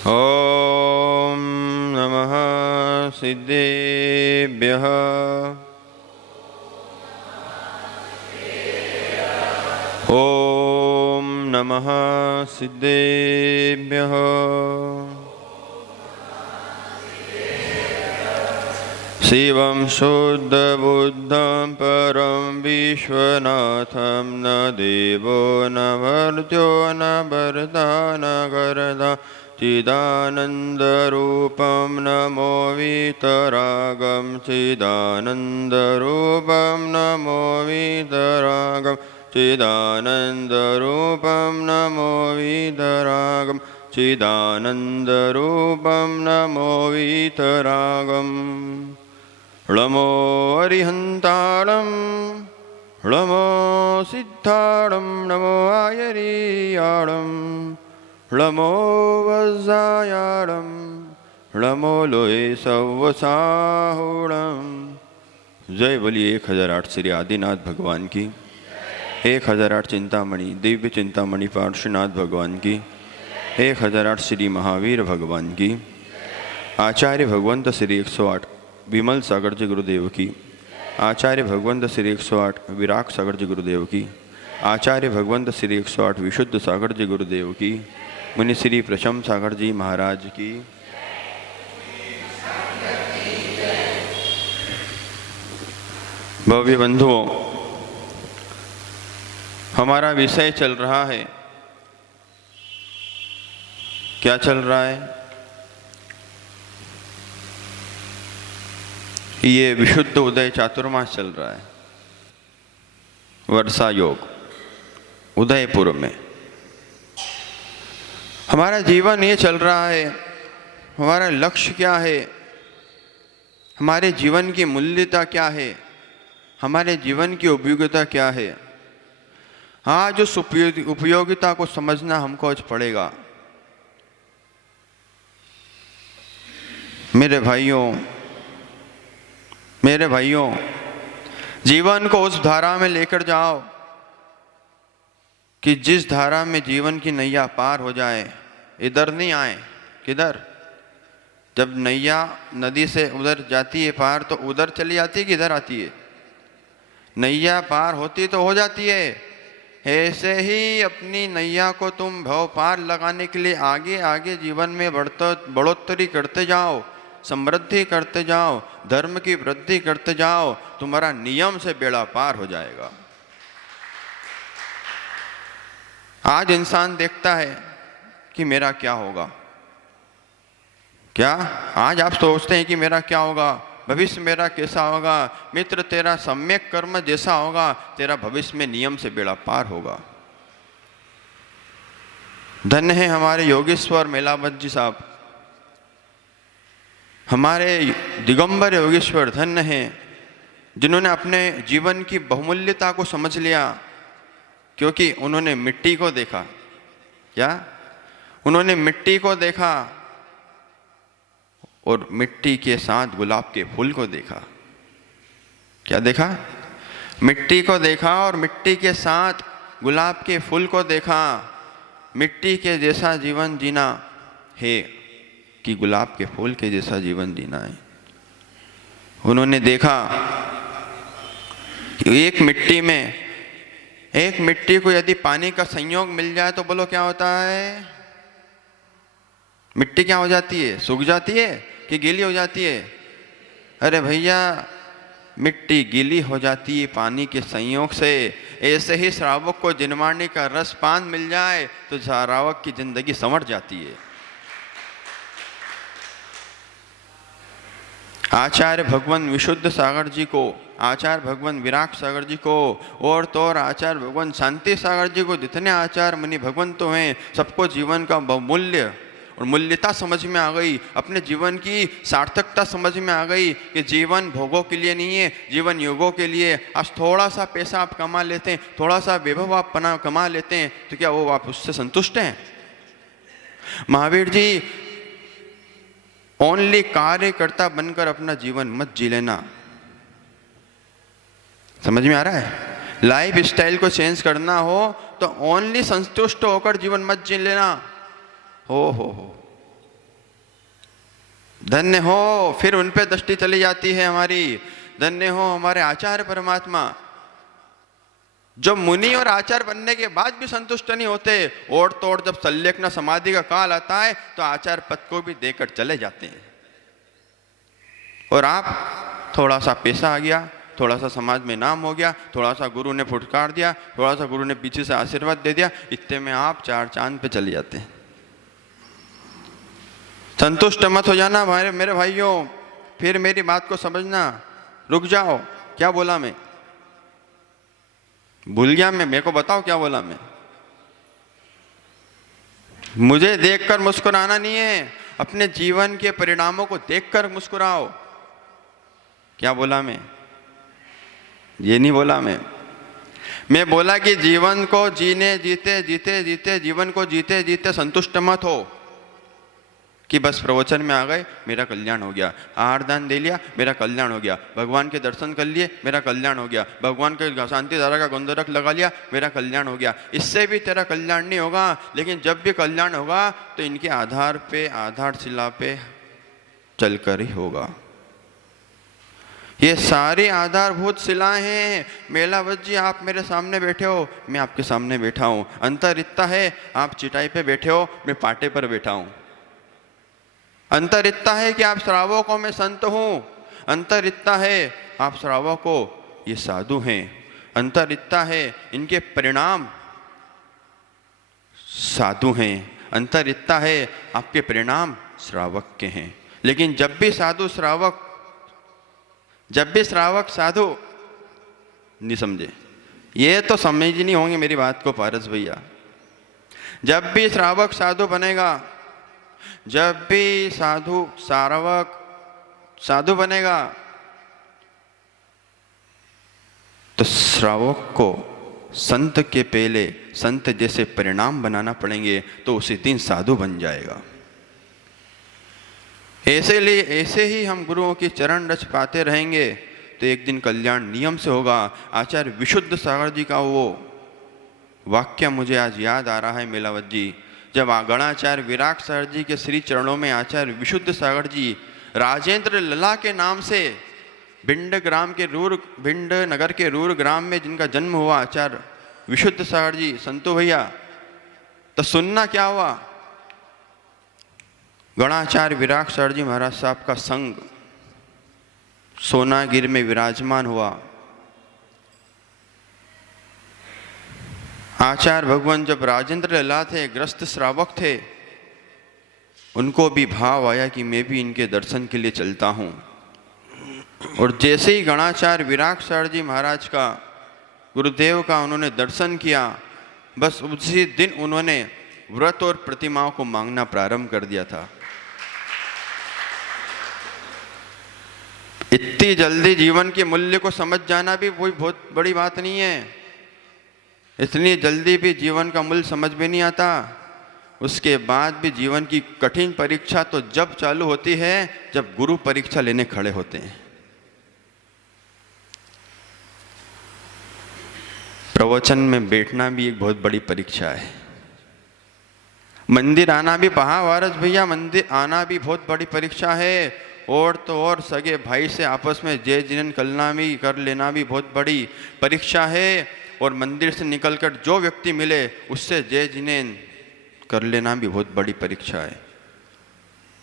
ॐ नमः सिद्धेभ्यः। ॐ नमः सिद्धेभ्यः। शिवं शुद्धबुद्धं परं विश्वनाथं न देवो न भर्त्यो न भर्ता न कर्ता चिदानन्दरूपं नमो वीतरागं चिदानन्दरूपं नमो वीतरागं चिदानन्दरूपं नमो वीतरागं चिदानन्दरूपं नमो वीतरागम्। ळमो अरिहन्ताळं ळमो सिद्धाळं नमो आयरीयाळं ळमो वज्रायाळं ळमो लोये सव्वसाहुळं। जय बोलिए 1008 श्री आदिनाथ भगवान की, 1008 चिंतामणि दिव्य चिंतामणि पार्श्वनाथ भगवान की, 1008 श्री महावीर भगवान की, आचार्य भगवंत श्री 108 विमल सागर जी गुरुदेव की, आचार्य भगवंत श्री 108 विराग सागर जी गुरुदेव की, आचार्य भगवंत श्री 108 विशुद्ध सागर जी गुरुदेव की, मुनि श्री प्रशम सागर जी महाराज की। भव्य बंधुओं, हमारा विषय चल रहा है, क्या चल रहा है? ये विशुद्ध उदय चातुर्मास चल रहा है, वर्षा योग उदयपुर में। हमारा जीवन ये चल रहा है, हमारा लक्ष्य क्या है, हमारे जीवन की मूल्यता क्या है, हमारे जीवन की उपयोगिता क्या है। आज उस उपयोगिता को समझना हमको आज पड़ेगा। मेरे भाइयों, जीवन को उस धारा में लेकर जाओ कि जिस धारा में जीवन की नैया पार हो जाए। इधर नहीं आए, किधर? जब नैया नदी से उधर जाती है पार तो उधर चली जाती है कि इधर आती है? नैया पार होती तो हो जाती है। ऐसे ही अपनी नैया को तुम भव पार लगाने के लिए आगे आगे जीवन में बढ़ोतरी करते जाओ, समृद्धि करते जाओ, धर्म की वृद्धि करते जाओ, तुम्हारा नियम से बेड़ा पार हो जाएगा। आज इंसान देखता है कि मेरा क्या होगा। क्या आज आप सोचते हैं कि मेरा क्या होगा, भविष्य मेरा कैसा होगा? मित्र, तेरा सम्यक कर्म जैसा होगा, तेरा भविष्य में नियम से बेड़ा पार होगा। धन्य है हमारे योगेश्वर मेलावत जी साहब, हमारे दिगंबर योगेश्वर धन्य हैं, जिन्होंने अपने जीवन की बहुमूल्यता को समझ लिया। क्योंकि उन्होंने मिट्टी को देखा। क्या? उन्होंने मिट्टी को देखा और मिट्टी के साथ गुलाब के फूल को देखा। क्या देखा? मिट्टी को देखा और मिट्टी के साथ गुलाब के फूल को देखा। मिट्टी के जैसा जीवन जीना है कि गुलाब के फूल के जैसा जीवन जीना है। उन्होंने देखा कि एक मिट्टी को यदि पानी का संयोग मिल जाए तो बोलो क्या होता है? मिट्टी क्या हो जाती है? सूख जाती है कि गीली हो जाती है? अरे भैया, मिट्टी गीली हो जाती है पानी के संयोग से। ऐसे ही श्रावक को जिनवाणी का रस पान मिल जाए तो श्रावक की जिंदगी संवर जाती है। आचार्य भगवान विशुद्ध सागर जी को, आचार्य भगवान विराग सागर जी को और तो और आचार्य भगवान शांति सागर जी को, जितने आचार्य मुनि भगवान तो हैं, सबको जीवन का बहुमूल्य और मूल्यता समझ में आ गई। अपने जीवन की सार्थकता समझ में आ गई कि जीवन भोगों के लिए नहीं है, जीवन योगों के लिए। आज थोड़ा सा पैसा आप कमा लेते हैं, थोड़ा सा वैभव आप कमा लेते हैं, तो क्या वो आप उससे संतुष्ट हैं? महावीर जी, ओनली कार्यकर्ता बनकर अपना जीवन मत जी लेना। समझ में आ रहा है? लाइफ स्टाइल को चेंज करना हो तो ओनली संतुष्ट होकर जीवन मत जी लेना। हो धन्य हो, फिर उन पे दृष्टि चली जाती है हमारी। धन्य हो हमारे आचार्य परमात्मा, जो मुनि और आचार्य बनने के बाद भी संतुष्ट नहीं होते, और तोड़ जब संलेखना समाधि का काल आता है तो आचार्य पद को भी देकर चले जाते हैं। और आप थोड़ा सा पैसा आ गया, थोड़ा सा समाज में नाम हो गया, थोड़ा सा गुरु ने फुटकार दिया, थोड़ा सा गुरु ने पीछे से आशीर्वाद दे दिया, इतने में आप चार चांद पे चले जाते हैं। संतुष्ट मत हो जाना भाई, मेरे भाइयों, फिर मेरी बात को समझना। रुक जाओ, क्या बोला मैं? भूल गया मैं, मेरे को बताओ क्या बोला मैं? मुझे देखकर मुस्कुराना नहीं है, अपने जीवन के परिणामों को देखकर मुस्कुराओ। क्या बोला मैं? ये नहीं बोला मैं बोला कि जीवन को जीते जीवन को जीते जीते संतुष्ट मत हो कि बस प्रवचन में आ गए मेरा कल्याण हो गया, आहार दान दे लिया मेरा कल्याण हो गया, भगवान के दर्शन कर लिए मेरा कल्याण हो गया, भगवान के शांति धारा का गोंदरक लगा लिया मेरा कल्याण हो गया। इससे भी तेरा कल्याण नहीं होगा। लेकिन जब भी कल्याण होगा तो इनके आधार पे, आधारशिला पे चलकर ही होगा। ये सारी आधारभूत शिलाएं हैं। मेलावत जी, आप मेरे सामने बैठे हो, मैं आपके सामने बैठा हूँ। अंतर इतना है, आप चिटाई पे बैठे हो, मैं पाटे पर बैठा हूँ। अंतर इतना है कि आप श्रावकों में संत हूँ, अंतर इतना है आप श्रावकों ये साधु हैं, अंतर इतना है इनके परिणाम साधु हैं, अंतर इतना है आपके परिणाम श्रावक के हैं। लेकिन जब भी श्रावक साधु नहीं समझे, ये तो समझ नहीं होंगे मेरी बात को पारस भैया। जब भी श्रावक साधु बनेगा, जब भी श्रावक साधु बनेगा, तो श्रावक को संत के पहले संत जैसे परिणाम बनाना पड़ेंगे, तो उसी दिन साधु बन जाएगा। ऐसे ही हम गुरुओं की चरण रच पाते रहेंगे तो एक दिन कल्याण नियम से होगा। आचार्य विशुद्ध सागर जी का वो वाक्य मुझे आज याद आ रहा है मेलावत जी, जब गणाचार्य विराट सागर जी के श्री चरणों में आचार्य विशुद्ध सागर जी राजेंद्र लला के नाम से भिंड नगर के रूर ग्राम में जिनका जन्म हुआ, आचार्य विशुद्ध सागर जी संतु भैया, तो सुनना क्या हुआ। गणाचार्य विराट सागर जी महाराज साहब का संग सोनागिर में विराजमान हुआ। आचार्य भगवान जब राजेंद्र लला थे, ग्रस्त श्रावक थे, उनको भी भाव आया कि मैं भी इनके दर्शन के लिए चलता हूँ। और जैसे ही गणाचार्य विराट सागर जी महाराज का, गुरुदेव का उन्होंने दर्शन किया, बस उसी दिन उन्होंने व्रत और प्रतिमाओं को मांगना प्रारंभ कर दिया था। इतनी जल्दी जीवन के मूल्य को समझ जाना भी कोई बहुत बड़ी बात नहीं है। इतनी जल्दी भी जीवन का मूल्य समझ में नहीं आता। उसके बाद भी जीवन की कठिन परीक्षा तो जब चालू होती है जब गुरु परीक्षा लेने खड़े होते हैं। प्रवचन में बैठना भी एक बहुत बड़ी परीक्षा है। मंदिर आना भी, वारस भैया, मंदिर आना भी बहुत बड़ी परीक्षा है। और तो और सगे भाई से आपस में जय जिनन करना भी, कर लेना भी बहुत बड़ी परीक्षा है। और मंदिर से निकलकर जो व्यक्ति मिले उससे जय जिनेन कर लेना भी बहुत बड़ी परीक्षा है।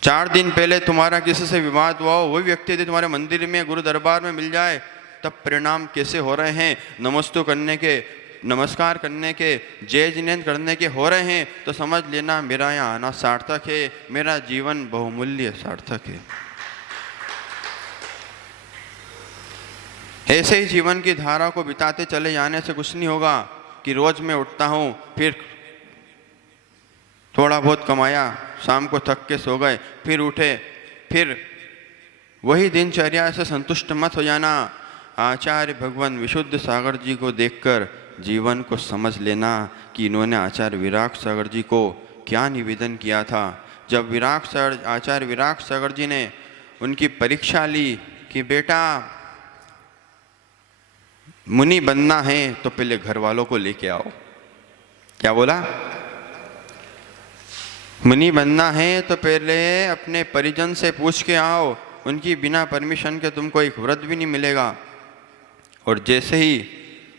4 दिन पहले तुम्हारा किसी से विवाद हुआ हो, वही व्यक्ति यदि तुम्हारे मंदिर में, गुरु दरबार में मिल जाए, तब परिणाम कैसे हो रहे हैं। नमस्तु करने के, नमस्कार करने के, जय जिनेन करने के हो रहे हैं, तो समझ लेना मेरा यहाँ आना सार्थक है, मेरा जीवन बहुमूल्य सार्थक है। ऐसे ही जीवन की धारा को बिताते चले जाने से कुछ नहीं होगा कि रोज मैं उठता हूँ, फिर थोड़ा बहुत कमाया, शाम को थक के सो गए, फिर उठे, फिर वही दिनचर्या से संतुष्ट मत हो जाना। आचार्य भगवान विशुद्ध सागर जी को देखकर जीवन को समझ लेना कि इन्होंने आचार्य विराट सागर जी को क्या निवेदन किया था। जब आचार्य विराट सागर जी ने उनकी परीक्षा ली कि बेटा मुनि बनना है तो पहले घर वालों को लेके आओ। क्या बोला? मुनि बनना है तो पहले अपने परिजन से पूछ के आओ, उनकी बिना परमिशन के तुमको एक व्रत भी नहीं मिलेगा। और जैसे ही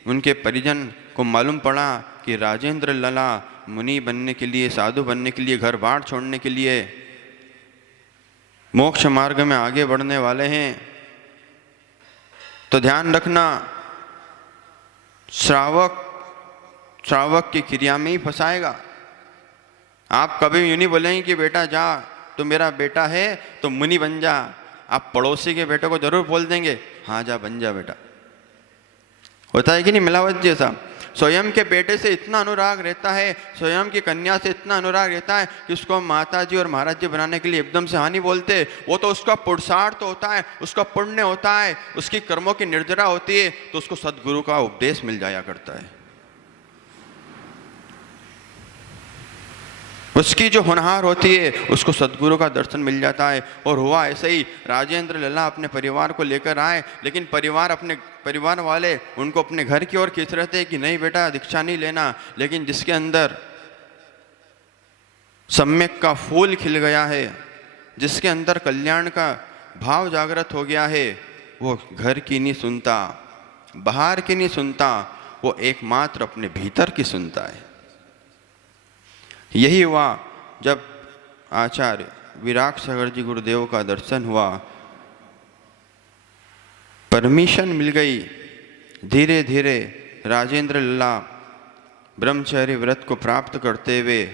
उनके परिजन को मालूम पड़ा कि राजेंद्र लला मुनि बनने के लिए, साधु बनने के लिए, घर बार छोड़ने के लिए मोक्ष मार्ग में आगे बढ़ने वाले हैं, तो ध्यान रखना श्रावक की क्रिया में ही फंसाएगा। आप कभी यूं नहीं बोलेंगे कि बेटा जा, तो मेरा बेटा है तो मुनि बन जा। आप पड़ोसी के बेटे को जरूर बोल देंगे, हाँ जा बन जा बेटा। होता है कि नहीं मिलावट जैसा? स्वयं के बेटे से इतना अनुराग रहता है, स्वयं की कन्या से इतना अनुराग रहता है कि उसको माता जी और महाराज जी बनाने के लिए एकदम से हाँ नहीं बोलते। वो तो उसका पुरुषार्थ होता है, उसका पुण्य होता है, उसकी कर्मों की निर्जरा होती है, तो उसको सद्गुरु का उपदेश मिल जाया करता है। उसकी जो होनहार होती है उसको सद्गुरु का दर्शन मिल जाता है। और हुआ ऐसे ही, राजेंद्र लला अपने परिवार को लेकर आए, लेकिन परिवार वाले उनको अपने घर की ओर खींच रहे थे कि नहीं बेटा दीक्षा नहीं लेना। लेकिन जिसके अंदर सम्यक का फूल खिल गया है, जिसके अंदर कल्याण का भाव जागृत हो गया है, वो घर की नहीं सुनता, बाहर की नहीं सुनता, वो एकमात्र अपने भीतर की सुनता है। यही हुआ जब आचार्य विराट सागर जी गुरुदेव का दर्शन हुआ, परमिशन मिल गई। धीरे धीरे राजेंद्र लला ब्रह्मचर्य व्रत को प्राप्त करते हुए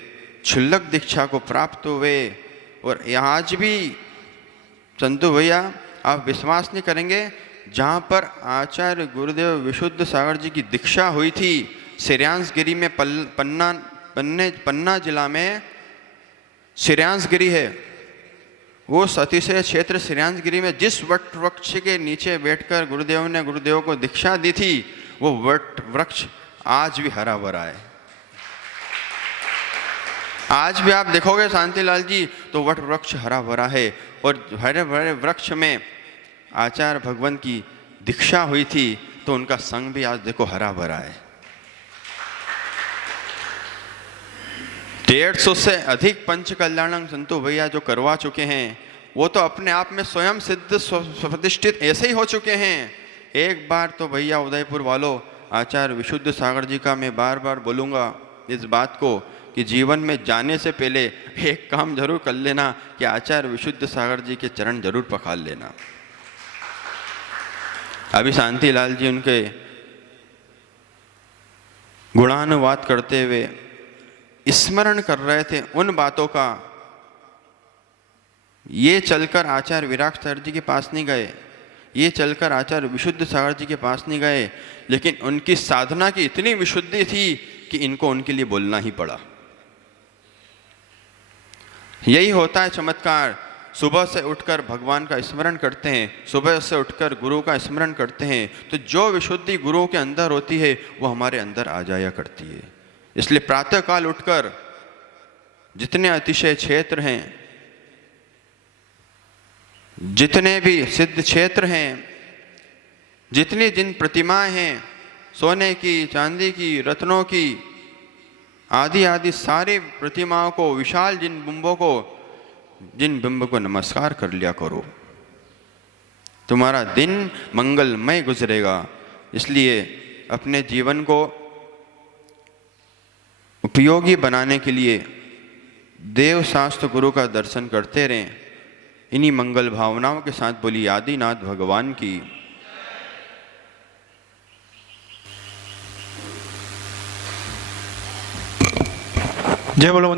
क्षुल्लक दीक्षा को प्राप्त हुए। और आज भी संतु भैया आप विश्वास नहीं करेंगे, जहाँ पर आचार्य गुरुदेव विशुद्ध सागर जी की दीक्षा हुई थी, श्रेयांसगिरी में पन्ना जिला में श्रेयांसगिरी है। वो अतिशय क्षेत्र श्रेयांसगिरी में जिस वट वृक्ष के नीचे बैठकर गुरुदेव को दीक्षा दी थी, वो वट वृक्ष आज भी हरा भरा है। आज भी आप देखोगे शांतिलाल जी तो वट वृक्ष हरा भरा है। और हरे भरे वृक्ष में आचार्य भगवान की दीक्षा हुई थी, तो उनका संग भी आज देखो हरा भरा है। 150 से अधिक पंच कल्याणक संतु भैया जो करवा चुके हैं, वो तो अपने आप में स्वयं सिद्ध प्रतिष्ठित ऐसे ही हो चुके हैं। एक बार तो भैया उदयपुर वालों, आचार्य विशुद्ध सागर जी का मैं बार बार बोलूँगा इस बात को कि जीवन में जाने से पहले एक काम जरूर कर लेना कि आचार्य विशुद्ध सागर जी के चरण जरूर पखाल लेना। अभी शांतिलाल जी उनके गुणानुवाद करते हुए स्मरण कर रहे थे उन बातों का। ये चलकर आचार्य विराट सागर जी के पास नहीं गए, ये चलकर आचार्य विशुद्ध सागर जी के पास नहीं गए, लेकिन उनकी साधना की इतनी विशुद्धि थी कि इनको उनके लिए बोलना ही पड़ा। यही होता है चमत्कार। सुबह से उठकर भगवान का स्मरण करते हैं, सुबह से उठकर गुरु का स्मरण करते हैं, तो जो विशुद्धि गुरु के अंदर होती है वो हमारे अंदर आ जाया करती है। इसलिए प्रातःकाल उठकर जितने अतिशय क्षेत्र हैं, जितने भी सिद्ध क्षेत्र हैं, जितनी जिन प्रतिमाएं हैं, सोने की, चांदी की, रत्नों की, आदि सारी प्रतिमाओं को, विशाल जिन बिंब को नमस्कार कर लिया करो। तुम्हारा दिन मंगलमय गुजरेगा। इसलिए अपने जीवन को उपयोगी बनाने के लिए देव शास्त्र गुरु का दर्शन करते रहें। इन्हीं मंगल भावनाओं के साथ बोली आदिनाथ भगवान की। जय बोलो।